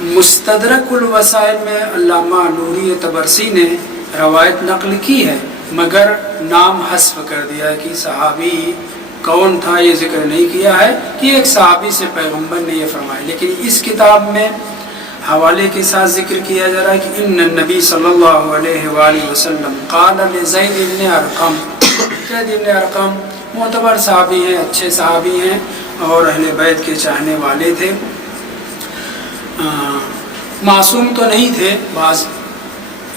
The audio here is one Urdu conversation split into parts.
مستدرک الوسائل میں علامہ نوری طبرسی نے روایت نقل کی ہے، مگر نام حذف کر دیا ہے کہ صحابی کون تھا، یہ ذکر نہیں کیا ہے کہ ایک صحابی سے پیغمبر نے یہ فرمایا، لیکن اس کتاب میں حوالے کے ساتھ ذکر کیا جا رہا ہے کہ ان النبی صلی اللہ علیہ وآلہ وسلم قال لزید بن ارقم، زید بن ارقم معتبر صحابی ہیں، اچھے صحابی ہیں اور اہل بیت کے چاہنے والے تھے، معصوم تو نہیں تھے، بعض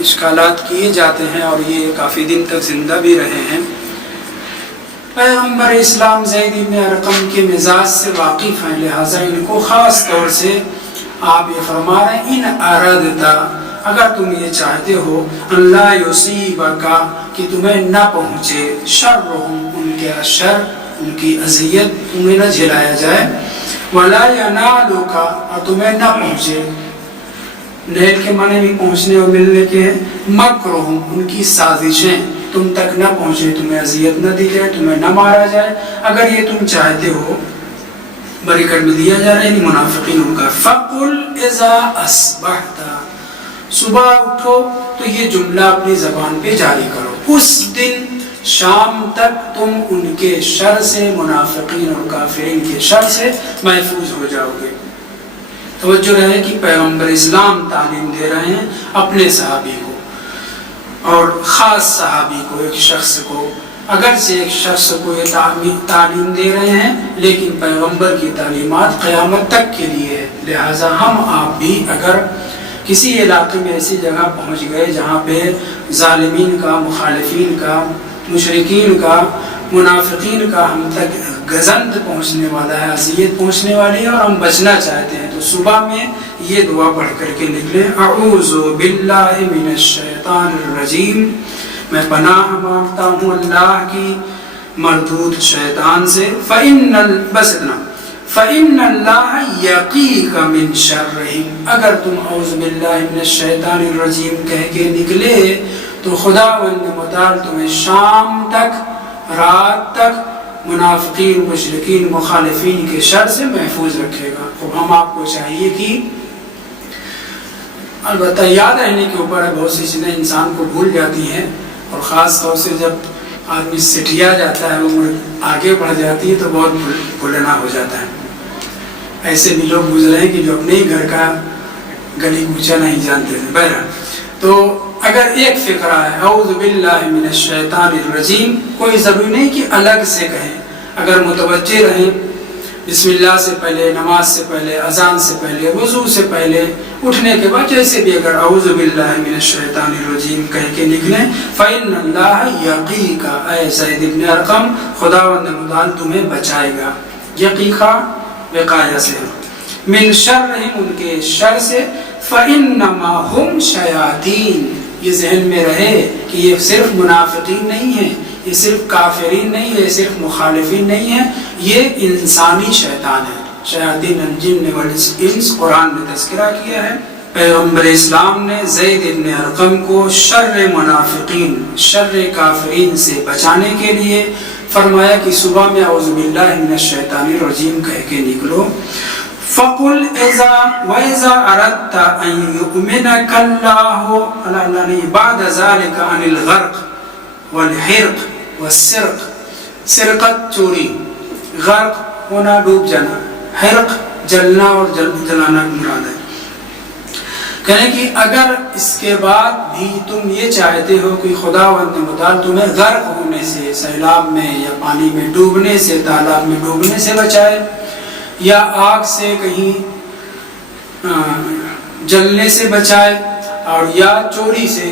اشکالات کیے جاتے ہیں اور یہ کافی دن تک زندہ بھی رہے ہیں۔ پیغمبر اسلام زید بن ارقم کے مزاج سے واقف ہیں، لہٰذا ان کو خاص طور سے آپ یہ فرما رہے ہیں ان اردتا، اگر تم یہ چاہتے ہو اللہ یصیبکا کہ تمہیں نہ پہنچے شرہم ان کے شر، ان کی اذیت تمہیں نہ جھلایا جائے، ولا ینالکا اور تمہیں نہ پہنچے، نیل کے معنی بھی پہنچنے اور ملنے کے ہیں، مکرہم ان کی سازشیں تم تک نہ پہنچے، تمہیں اذیت نہ دی جائے، تمہیں نہ مارا جائے، اگر یہ تم چاہتے ہو، بریکٹ میں دیا جا رہا ہے یعنی منافقین کا، فَقُلْ إِذَا أَصْبَحْتَ صبح اٹھو تو یہ جملہ اپنی زبان پہ جاری کرو، اس دن شام تک تم ان کے شر سے، منافقین اور کافرین کے شر سے محفوظ ہو جاؤ گے۔ توجہ رہے کہ پیغمبر اسلام تعلیم دے رہے ہیں اپنے صحابی کو اور خاص صحابی کو، ایک شخص کو، اگرچہ ایک شخص کو یہ تعلیم دے رہے ہیں لیکن پیغمبر کی تعلیمات قیامت تک کے لیے ہے، لہٰذا ہم آپ بھی اگر کسی علاقے میں ایسی جگہ پہنچ گئے جہاں پہ ظالمین کا، مخالفین کا، مشرکین کا، منافقین کا ہم تک گزند پہنچنے والا ہے، اذیت پہنچنے والی ہے اور ہم بچنا چاہتے ہیں، تو صبح میں یہ دعا پڑھ کر کے نکلیں، اعوذ باللہ من الشیطان الرجیم، میں پناہ مانگتا ہوں اللہ کی مردود شیطان سے، بس اتنا، فَإِنَّ اللَّهَ يَقِيكَ مِن شَرِّهِمْ، اگر تم اعوذ باللہ من الشیطان الرجیم کہہ کے نکلے تو خداوند متعال تمہیں شام تک، رات تک منافقین، مشرکین، مخالفین کے شر سے محفوظ رکھے گا۔ تو ہم آپ کو چاہیے کہ البتہ یاد رہنے کے اوپر ہے، بہت سی چیزیں انسان کو بھول جاتی ہیں اور خاص طور سے جب آدمی سٹھیا جاتا ہے، عمر آگے بڑھ جاتی ہے تو بہت بھولنا ہو جاتا ہے۔ ایسے بھی لوگ گزرے ہیں کہ جو اپنے ہی گھر کا گلی کوچہ نہیں جانتے تھے۔ بہرحال تو اگر ایک فقرہ ہے اعوذ باللہ من الشیطان الرجیم، کوئی ضروری نہیں کہ الگ سے کہیں، اگر متوجہ رہیں بسم اللہ سے پہلے، نماز سے پہلے، اذان سے پہلے، وضو سے پہلے، اٹھنے کے بعد جیسے بھی اگر اعوذ باللہ من الشیطان الرجیم کہہ کے نکلیں، فإن اللہ یقیک، اے زید بن ارقم خداوند متعال تمہیں بچائے گا، یقیقہ وقایہ سے، من شرہم ان کے شر سے، فإنما ہم شیاطین، یہ ذہن میں رہے کہ یہ صرف منافقین نہیں ہیں، یہ صرف کافرین نہیں ہے، یہ صرف مخالفین نہیں ہیں، یہ انسانی شیطان ہے، شیاطین الجن والانس قرآن میں تذکرہ کیا ہے۔ پیغمبر اسلام نے زید بن ارقم کو شر منافقین، شر کافرین سے بچانے کے لیے فرمایا کہ صبح میں اعوذ باللہ من الشیطان الرجیم کہہ کے نکلو، فَقُلْ وَإِذَا أَرَدْتَ أَن يُؤْمِنَكَ اللَّهُ، اللہ نے بعد ذَلِكَ عَنِ الْغَرْقِ وَالْحِرْقِ وَالسِّرْقِ، سرقت چوری، غرق ہونا ڈوب جانا، حرق جلنا اور جلانا مراد ہے، کہنے کہ اگر اس کے بعد بھی تم یہ چاہتے ہو کہ خداوند متعال تمہیں غرق ہونے سے، سیلاب میں یا پانی میں ڈوبنے سے، تالاب میں ڈوبنے سے بچائے، یا آگ سے کہیں جلنے سے بچائے، اور یا چوری سے،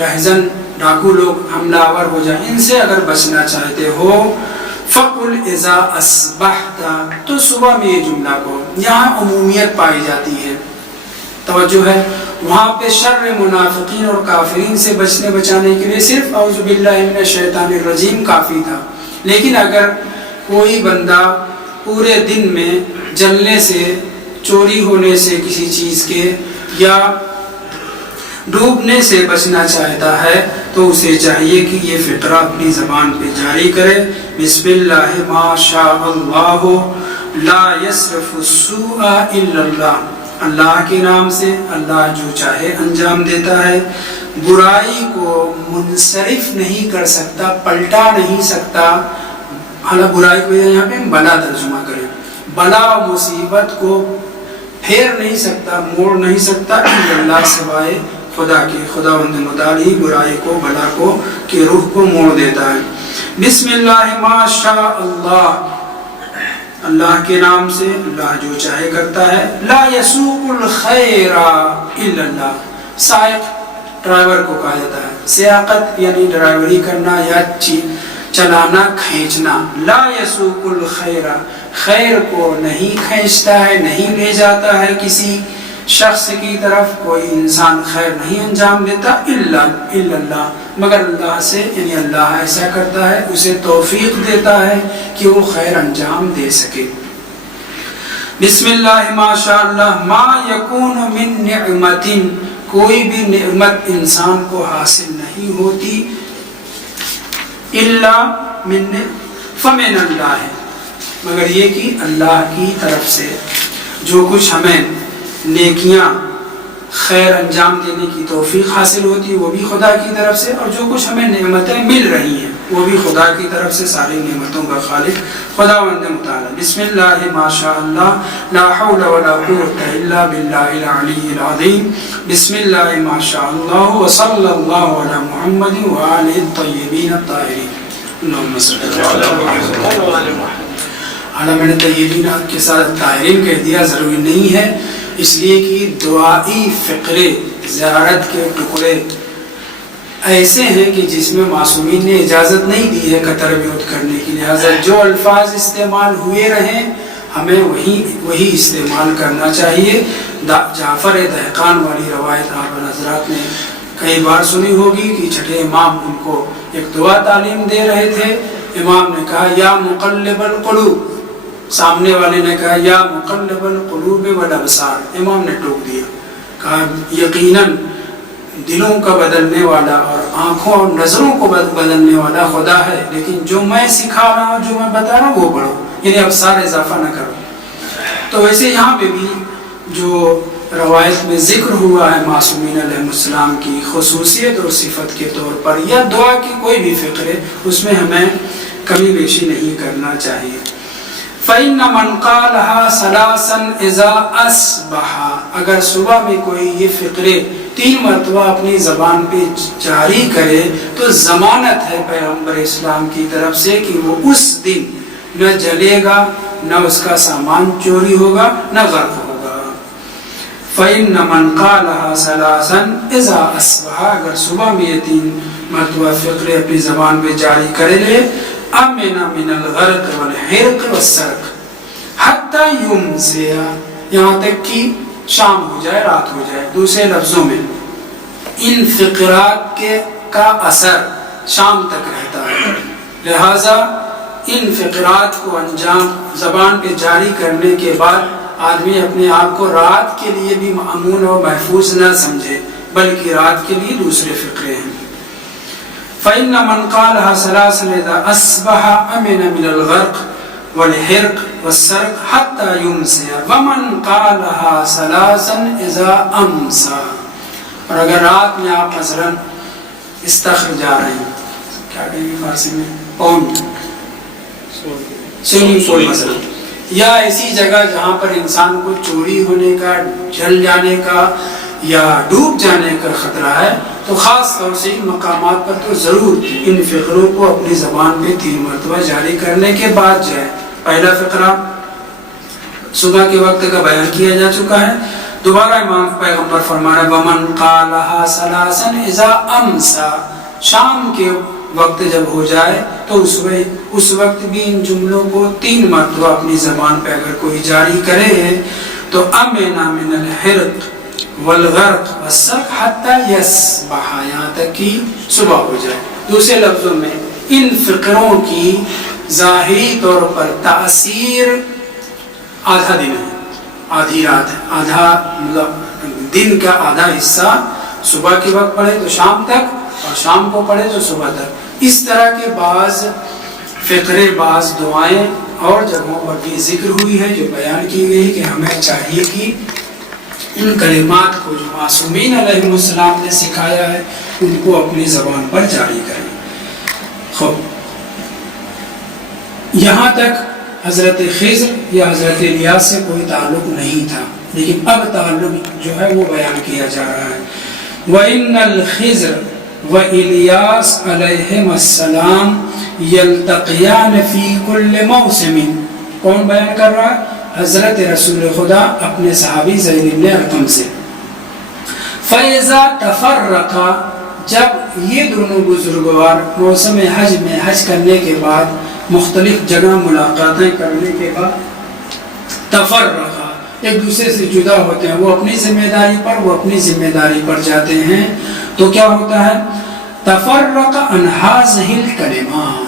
رہزن ڈاکو لوگ حملہ آور ہو جائیں، ان سے اگر بچنا چاہتے ہو، فَقُلْ إِذَا أَصْبَحْتَ، تو صبح میں یہ جملہ کو، یہاں عمومیت پائی جاتی ہے، توجہ ہے، وہاں پہ شر منافقین اور کافرین سے بچنے بچانے کے لیے صرف اعوذ باللہ من الشیطان الرجیم کافی تھا، لیکن اگر کوئی بندہ پورے دن میں جلنے سے، چوری ہونے سے کسی چیز کے، یا ڈوبنے سے بچنا چاہتا ہے تو اسے چاہیے کہ یہ فقرہ اپنی زبان پہ جاری کرے، بسم اللہ ما شاء اللہ لا یصرف السوء الا اللہ، اللہ کے نام سے، اللہ جو چاہے انجام دیتا ہے، برائی کو منصرف نہیں کر سکتا، پلٹا نہیں سکتا. حالانکہ برائی کو یہاں پہ بلا ترجمہ کریں، بلا و مصیبت کو پھیر نہیں سکتا، موڑ نہیں سکتا الا اللہ، سوائے خدا کے. خداوند متعال ہی برائی کو، بلا کو کے روح کو موڑ دیتا ہے. بسم اللہ ما شاء اللہ، اللہ کے نام سے، اللہ جو چاہے کرتا ہے. لا یسوق الخیر الا اللہ، سائق ڈرائیور کو کہا جاتا ہے. سیاقت یعنی ڈرائیوری کرنا یا چلانا، کھینچنا. لا یسوق الخیر، خیر کو نہیں کھینچتا ہے، نہیں لے جاتا ہے کسی شخص کی طرف، کوئی انسان خیر نہیں انجام دیتا الا اللہ، مگر اللہ سے. یعنی اللہ ایسا کرتا ہے، اسے توفیق دیتا ہے کہ وہ خیر انجام دے سکے. بسم اللہ ما شاء اللہ. ما یکون من نعمت، کوئی بھی نعمت انسان کو حاصل نہیں ہوتی الا فمن اللہ، مگر یہ کہ اللہ کی طرف سے. جو کچھ ہمیں نیکیاں، خیر انجام دینے کی توفیق حاصل ہوتی ہے وہ بھی خدا کی طرف سے، اور جو کچھ ہمیں نعمتیں مل رہی ہیں وہ بھی خدا کی طرف سے. ساری نعمتوں کا خالق خداوند متعال. بسم اللہ ما شاء اللہ، لا حول ولا قوة الا باللہ العلی العظیم. بسم اللہ ما شاء اللہ، وصلی اللہ علی محمد وآلہ الطیبین الطاہرین. اللہم صلی اللہ علیہ وسلم. حالا میں نے طیبین کے ساتھ طاہرین کہہ دیا، ضروری نہیں ہے، اس لیے کہ دعائی فقرے، زیارت کے ٹکڑے ایسے ہیں کہ جس میں معصومین نے اجازت نہیں دی ہے قطر بیوت کرنے کی. لہٰذا جو الفاظ استعمال ہوئے رہیں ہمیں وہی استعمال کرنا چاہیے. جعفر دہقان والی روایت آپ حضرات نے کئی بار سنی ہوگی کہ چھٹے امام ان کو ایک دعا تعلیم دے رہے تھے. امام نے کہا یا مقلب القلوب، سامنے والے نے کہا یا مقلب القلوب والابصار. امام نے ٹوک دیا، کہا یقیناً دلوں کا بدلنے والا اور آنکھوں اور نظروں کو بدلنے والا خدا ہے، لیکن جو میں سکھا رہا ہوں، جو میں بتا رہا ہوں وہ پڑھو، یعنی ابصار اضافہ نہ کرو. تو ویسے یہاں پہ بھی جو روایت میں ذکر ہوا ہے معصومین علیہ السلام کی خصوصیت اور صفت کے طور پر، یا دعا کی کوئی بھی فقرے، اس میں ہمیں کمی بیشی نہیں کرنا چاہیے. فَإِنَّ مَنْ قَالَهَا ثَلَاثًا إِذَا أَصْبَحَ، اگر صبح میں کوئی یہ فقرے 3 مرتبہ اپنی زبان پہ جاری کرے تو ضمانت ہے پیغمبر اسلام کی طرف سے کہ وہ اس دن نہ جلے گا، نہ اس کا سامان چوری ہوگا، نہ غرق ہوگا. فَإِنَّ مَنْ قَالَهَا ثَلَاثًا إِذَا أَصْبَحَ، اگر صبح میں یہ 3 مرتبہ فقرے اپنی زبان پہ جاری کرے لے، امن من الغرق والحرق والسرق حتی یمسی، یہاں تک کہ شام ہو جائے، رات ہو جائے. دوسرے لفظوں میں ان فقرات کا اثر شام تک رہتا ہے. لہذا ان فقرات کو انجام زبان پہ جاری کرنے کے بعد آدمی اپنے آپ کو رات کے لیے بھی امن و محفوظ نہ سمجھے، بلکہ رات کے لیے دوسرے فقرے ہیں. فَإِنَّ مَنْ قَالَهَا ثَلَاثًا إِذَا أَصْبَحَ أَمِنَ مِنَ الْغَرْقِ وَالْحِرْقِ وَالسَّرْقِ حَتَّى يُمْسِيَ وَمَنْ قَالَهَا ثَلَاثًا إِذَا أَمْسَى. اور اگر رات میں آپ مثلا استخر جا رہے ہیں، کیا کہیں گے فارسی میں، پونڈ، سوئمنگ پول مثلا، یا ایسی جگہ جہاں پر انسان کو چوری ہونے کا، جل جانے کا یا ڈوب جانے کا خطرہ ہے، تو خاص طور سے ان مقامات پر تو ضرور ان فقروں کو اپنی زبان پہ 3 مرتبہ جاری کرنے کے بعد جائے. پہلا فقرہ صبح کے وقت کا بیان کیا جا چکا ہے. دوبارہ امام پیغمبر فرما رہے وَمَنْ قَالَهَا ثَلَاثًا إِذَا أَمْسَى، شام کے وقت جب ہو جائے تو اس وقت بھی ان جملوں کو 3 مرتبہ اپنی زبان پہ اگر کوئی جاری کرے تو امن من الحرق والغرق والسرق حتی یصبح، یہاں تک کہ صبح ہو جائے. دوسرے لفظوں میں ان فقروں کی ظاہری طور پر تاثیر آدھا دن ہے، آدھی رات ہے، آدھا دن کا آدھا حصہ صبح کے وقت پڑھے تو شام تک، اور شام کو پڑھے تو صبح تک. اس طرح کے بعض فقرے، بعض دعائیں اور جگہوں پر بھی ذکر ہوئی ہے جو بیان کی گئی کہ ہمیں چاہیے کہ ان کلمات کو جو معصومین علیہ السلام نے سکھایا ہے ان کو اپنی زبان پر جاری کریں۔ خوب، یہاں تک حضرت خضر یا حضرت الیاس سے کوئی تعلق نہیں تھا، لیکن اب تعلق جو ہے وہ بیان کیا جا رہا ہے۔ وَإِنَّ الْخِضْرَ وَإِلْيَاسَ عَلَيْهِمَ السَّلَامُ يَلْتَقِيَانِ فِي كُلِّ مَوْسِمٍ۔ کون بیان کر رہا ہے؟ حضرت رسول خدا اپنے صحابی زید بن ارقم سے۔ فَإِذَا تَفَرَّقَا، جب یہ دونوں بزرگوار موسم حج میں حج کرنے کے بعد مختلف جگہ ملاقاتیں کرنے کے بعد تفرقا، ایک دوسرے سے جدا ہوتے ہیں، وہ اپنی ذمہ داری پر وہ اپنی ذمہ داری پر جاتے ہیں، تو کیا ہوتا ہے؟ تفرق عن هذه الکلمات،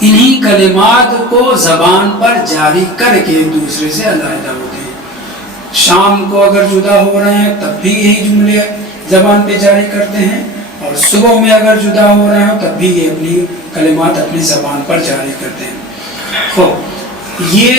انہی کلمات کو زبان پر جاری کر کے ایک دوسرے سے علیحدہ ہوتے ہیں۔ شام کو اگر جدا ہو رہے ہیں تب بھی یہی جملے زبان پہ جاری کرتے ہیں، اور صبح میں اگر جدا ہو رہے ہوں تب بھی یہ اپنی کلمات اپنی زبان پر جاری کرتے ہیں۔ خوب، یہ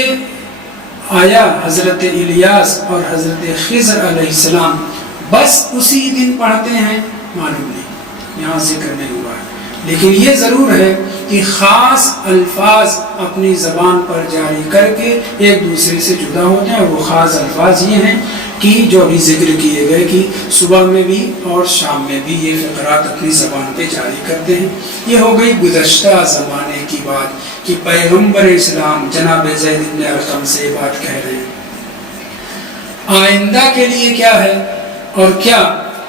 آیا حضرت الیاس اور حضرت خضر علیہ السلام بس اسی دن پڑھتے ہیں، معلوم نہیں، یہاں ذکر نہیں ہوا ہے، لیکن یہ ضرور ہے کہ خاص الفاظ اپنی زبان پر جاری کر کے ایک دوسرے سے جدا ہوتے ہیں، اور وہ خاص الفاظ یہ ہیں کہ جو ابھی ذکر کیے گئے کہ صبح میں بھی اور شام میں بھی یہ فقرات اپنی زبان پہ جاری کرتے ہیں۔ یہ ہو گئی گزشتہ زمانے کی بات کہ پیغمبر اسلام جناب زید بن ارقم سے یہ بات کہہ رہے ہیں۔ آئندہ کے لیے کیا ہے، اور کیا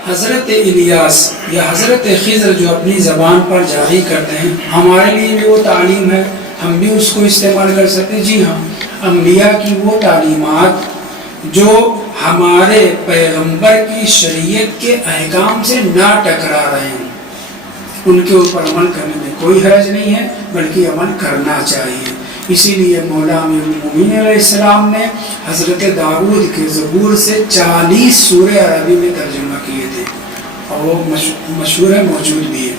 حضرت الیاس یا حضرت خضر جو اپنی زبان پر جاری کرتے ہیں ہمارے لیے بھی وہ تعلیم ہے، ہم بھی اس کو استعمال کر سکتے ہیں؟ جی ہاں، انبیاء کی وہ تعلیمات جو ہمارے پیغمبر کی شریعت کے احکام سے نہ ٹکرا رہے ہیں ان کے اوپر عمل کرنے میں کوئی حرج نہیں ہے، بلکہ عمل کرنا چاہیے۔ اسی لیے مولا امیر المومنین علیہ السلام نے حضرت داؤد کے زبور سے 40 سورہ عربی میں ترجمہ کیے تھے، اور وہ مشہور ہے، موجود بھی ہے۔